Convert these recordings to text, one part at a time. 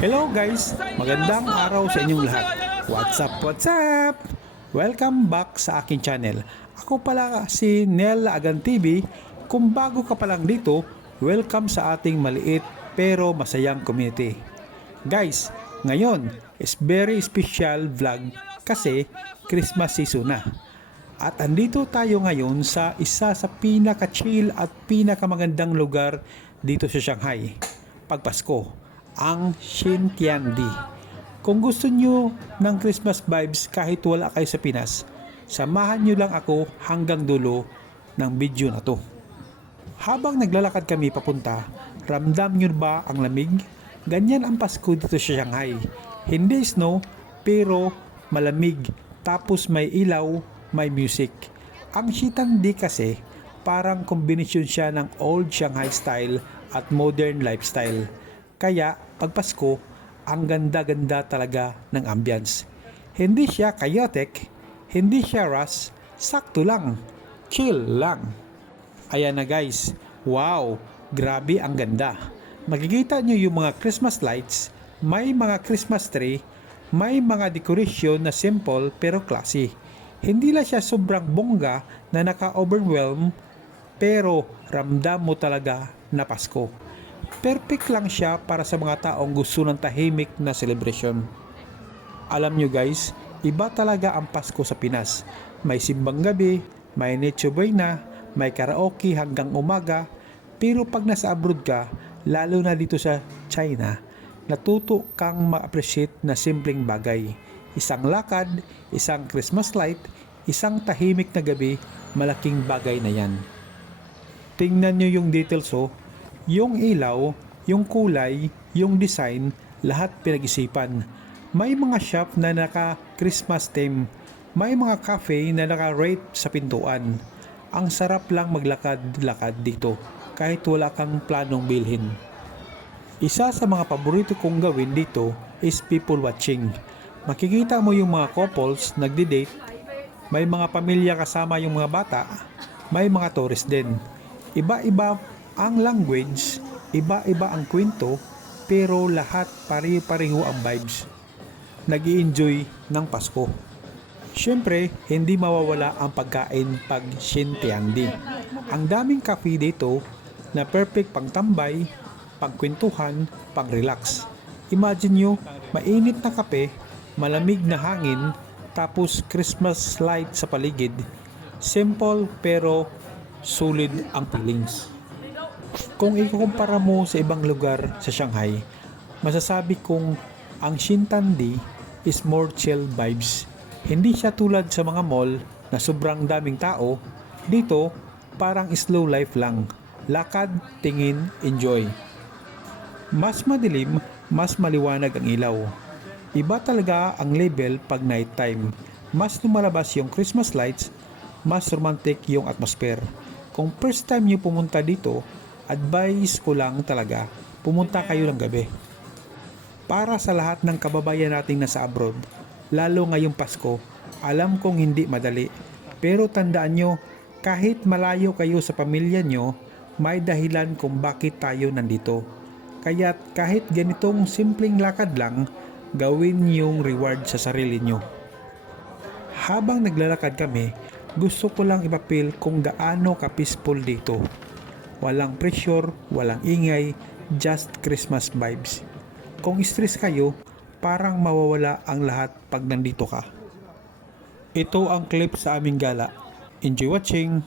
Hello guys! Magandang araw sa inyong lahat. What's up? What's up? Welcome back sa aking channel. Ako pala si Nel Agan TV. Kung bago ka pa lang dito, welcome sa ating maliit pero masayang community. Guys, ngayon is very special vlog kasi Christmas season na. At andito tayo ngayon sa isa sa pinaka-chill at pinakamagandang lugar dito sa Shanghai. Pagpasko, ang Xintiandi. Kung gusto nyo ng Christmas vibes kahit wala kayo sa Pinas, samahan nyo lang ako hanggang dulo ng video na to. Habang naglalakad kami papunta, ramdam nyo ba ang lamig? Ganyan ang Pasko dito sa Shanghai. Hindi snow, pero malamig. Tapos may ilaw, may music. Ang Xintiandi kasi, parang kombinasyon siya ng old Shanghai style at modern lifestyle. Kaya, pag Pasko, ang ganda-ganda talaga ng ambience. Hindi siya chaotic, hindi siya rush, sakto lang, chill lang. Ayan na guys, wow, grabe ang ganda. Makikita nyo yung mga Christmas lights, may mga Christmas tree, may mga decoration na simple pero classy. Hindi lang siya sobrang bongga na naka-overwhelm, pero ramdam mo talaga na Pasko. Perfect lang siya para sa mga taong gusto ng tahimik na celebration. Alam nyo guys, iba talaga ang Pasko sa Pinas. May simbang gabi, may Noche Buena, may karaoke hanggang umaga. Pero pag nasa abroad ka, lalo na dito sa China, natuto kang ma-appreciate na simpleng bagay. Isang lakad, isang Christmas light, isang tahimik na gabi, malaking bagay na yan. Tingnan nyo yung details yung ilaw, yung kulay, yung design, lahat pinag-isipan. May mga shop na naka-Christmas theme. May mga cafe na naka-rate sa pintuan. Ang sarap lang maglakad-lakad dito kahit wala kang planong bilhin. Isa sa mga paborito kong gawin dito is people watching. Makikita mo yung mga couples nagdi-date. May mga pamilya kasama yung mga bata. May mga tourist din. Iba-iba ang language, iba-iba ang kwento, pero lahat pare-pareho ang vibes. Nag-i-enjoy ng Pasko. Siyempre, hindi mawawala ang pagkain pag Xintiandi. Ang daming cafe dito na perfect pang tambay, pang kwentuhan, pang relax. Imagine nyo, mainit na kape, malamig na hangin, tapos Christmas light sa paligid. Simple pero solid ang feelings. Kung ikukumpara mo sa ibang lugar sa Shanghai, masasabi kong ang Xintiandi is more chill vibes. Hindi siya tulad sa mga mall na sobrang daming tao. Dito, parang slow life lang. Lakad, tingin, enjoy. Mas madilim, mas maliwanag ang ilaw. Iba talaga ang level pag night time. Mas lumalabas yung Christmas lights, mas romantic yung atmosphere. Kung first time nyo pumunta dito, advice ko lang talaga, pumunta kayo ng gabi. Para sa lahat ng kababayan nating nasa abroad, lalo ngayong Pasko, alam kong hindi madali. Pero tandaan nyo, kahit malayo kayo sa pamilya nyo, may dahilan kung bakit tayo nandito. Kaya kahit ganitong simpleng lakad lang, gawin yung reward sa sarili nyo. Habang naglalakad kami, gusto ko lang ipapil kung gaano ka-peaceful dito. Walang pressure, walang ingay, just Christmas vibes. Kung stress kayo, parang mawawala ang lahat pag nandito ka. Ito ang clip sa aming gala. Enjoy watching!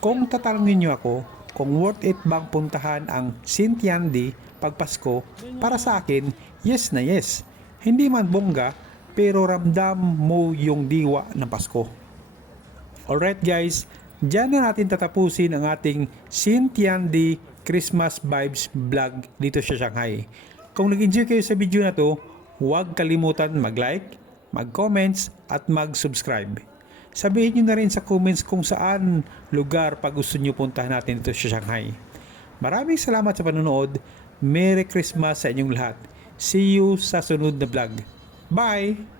Kung tatanungin niyo ako kung worth it bang puntahan ang Sintiandi pag Pasko, para sa akin, yes na yes. Hindi man bongga, pero ramdam mo yung diwa ng Pasko. Alright guys, dyan na natin tatapusin ang ating Sintiandi Christmas Vibes vlog dito sa Shanghai. Kung nag-enjoy kayo sa video na to, huwag kalimutan mag-like, mag-comments at mag-subscribe. Sabihin nyo na rin sa comments kung saan lugar pag gusto nyo puntahan natin dito sa Shanghai. Maraming salamat sa panonood. Merry Christmas sa inyong lahat. See you sa sunod na vlog. Bye!